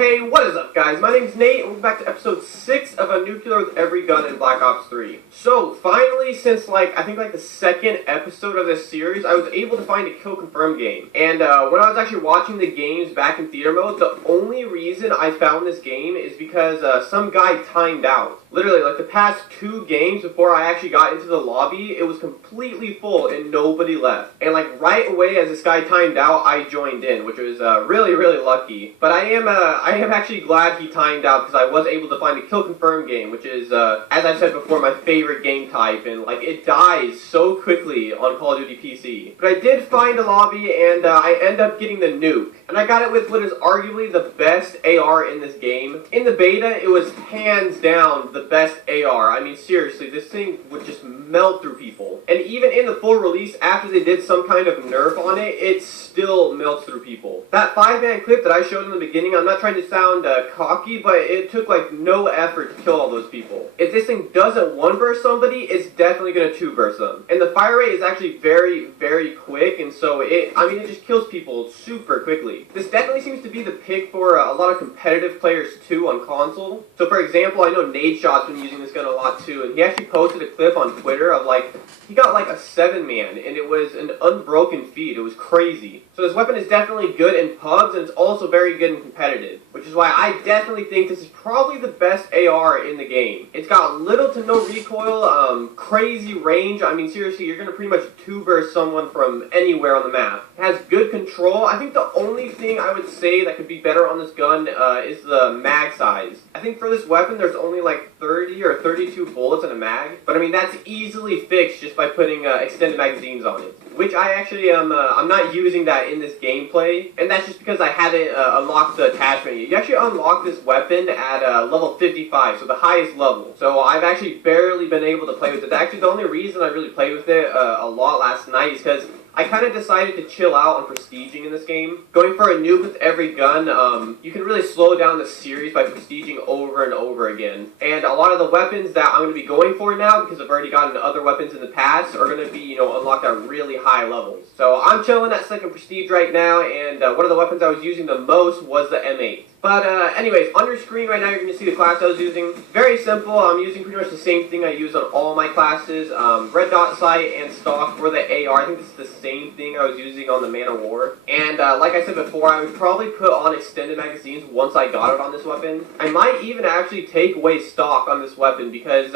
Hey, what is up, guys? My name's Nate, and welcome back to episode 6 of A Nuclear with Every Gun in Black Ops 3. So, finally, since, I think the second episode of this series, I was able to find a kill confirm game. And, when I was actually watching the games back in theater mode, the only reason I found this game is because, some guy timed out. Literally, the past 2 games before I actually got into the lobby, it was completely full and nobody left. And, right away as this guy timed out, I joined in, which was, really, really lucky. But I am actually glad he timed out because I was able to find a kill confirm game, which is, as I said before, my favorite game type, and, it dies so quickly on Call of Duty PC. But I did find a lobby, and, I end up getting the nuke. And I got it with what is arguably the best AR in this game. In the beta, it was hands down the best AR. I mean, seriously, this thing would just melt through people. And even in the full release, after they did some kind of nerf on it, it still melts through people. That 5-man clip that I showed in the beginning, I'm not trying to sound cocky, but it took no effort to kill all those people. If this thing doesn't one-burst somebody, it's definitely going to two-burst them. And the fire rate is actually very, very quick, and so it just kills people super quickly. This definitely seems to be the pick for a lot of competitive players too on console. So for example, I know Nadeshot's been using this gun a lot too, and he actually posted a clip on Twitter of he got a 7-man, and it was an unbroken feed. It was crazy. So this weapon is definitely good in pubs, and it's also very good in competitive, which is why I definitely think this is probably the best AR in the game. It's got little to no recoil, crazy range. I mean, seriously, you're going to pretty much two-burst someone from anywhere on the map. It has good control. I think the only thing I would say that could be better on this gun is the mag size. I think for this weapon, there's only 30 or 32 bullets in a mag, but I mean, that's easily fixed just by putting extended magazines on it, which I actually am, I'm not using that in this gameplay, and that's just because I hadn't unlocked the attachment yet. You actually unlock this weapon at level 55, so the highest level. So I've actually barely been able to play with it. Actually, the only reason I really played with it a lot last night is because I kind of decided to chill out on prestiging in this game. Going for a nuke with every gun, you can really slow down the series by prestiging over and over again. And a lot of the weapons that I'm going to be going for now, because I've already gotten other weapons in the past, are going to be, unlocked at really high levels. So I'm chilling at second prestige right now, and one of the weapons I was using the most was the M8. But anyways, on your screen right now you're going to see the class I was using. Very simple. I'm using pretty much the same thing I use on all my classes. Red dot sight and stock for the AR. I think this is the same thing I was using on the Man of War. And like I said before, I would probably put on extended magazines once I got it on this weapon. I might even actually take away stock on this weapon because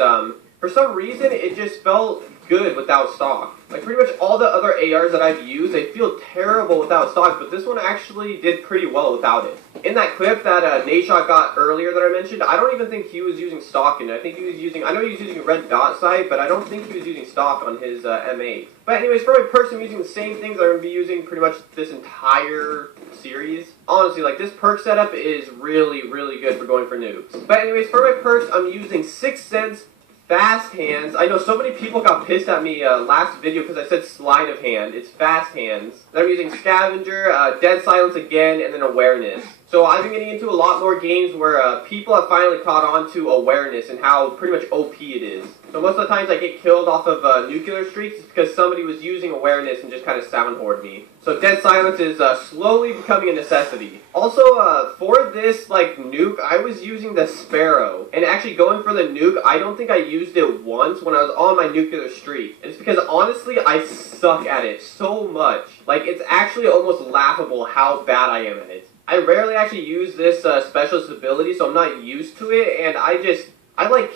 for some reason it just felt good without stock. Pretty much all the other ARs that I've used, they feel terrible without stock, but this one actually did pretty well without it. In that clip that Nadeshot got earlier that I mentioned, I don't even think he was using stock in it. I think he was using, I know he was using a red dot sight, but I don't think he was using stock on his M8. But anyways, for my perks, I'm using the same things I'm going to be using pretty much this entire series. Honestly, this perk setup is really, really good for going for nukes. But anyways, for my perks, I'm using 6th Sense, Fast Hands. I know so many people got pissed at me last video because I said Sleight of Hand. It's Fast Hands. Then I'm using Scavenger, Dead Silence again, and then Awareness. So I've been getting into a lot more games where people have finally caught on to Awareness and how pretty much OP it is. So most of the times I get killed off of nuclear streaks is because somebody was using Awareness and just kind of soundboarded me. So Dead Silence is slowly becoming a necessity. Also, for this nuke, I was using the Sparrow. And actually going for the nuke, I don't think I used it once when I was on my nuclear streak. And it's because honestly, I suck at it so much. It's actually almost laughable how bad I am at it. I rarely actually use this specialist ability, so I'm not used to it, and I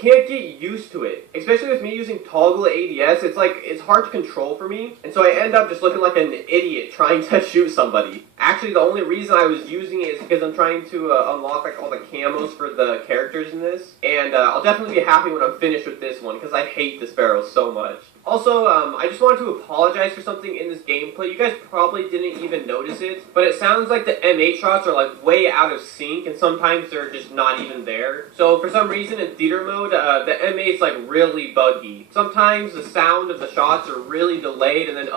can't get used to it. Especially with me using toggle ADS, it's hard to control for me, and so I end up just looking like an idiot trying to shoot somebody. Actually, the only reason I was using it is because I'm trying to unlock all the camos for the characters in this, and I'll definitely be happy when I'm finished with this one, because I hate the Sparrow so much. Also, I just wanted to apologize for something in this gameplay. You guys probably didn't even notice it, but it sounds like the M8 shots are way out of sync, and sometimes they're just not even there. So for some reason in theater mode, the M8's really buggy. Sometimes the sound of the shots are really delayed, and then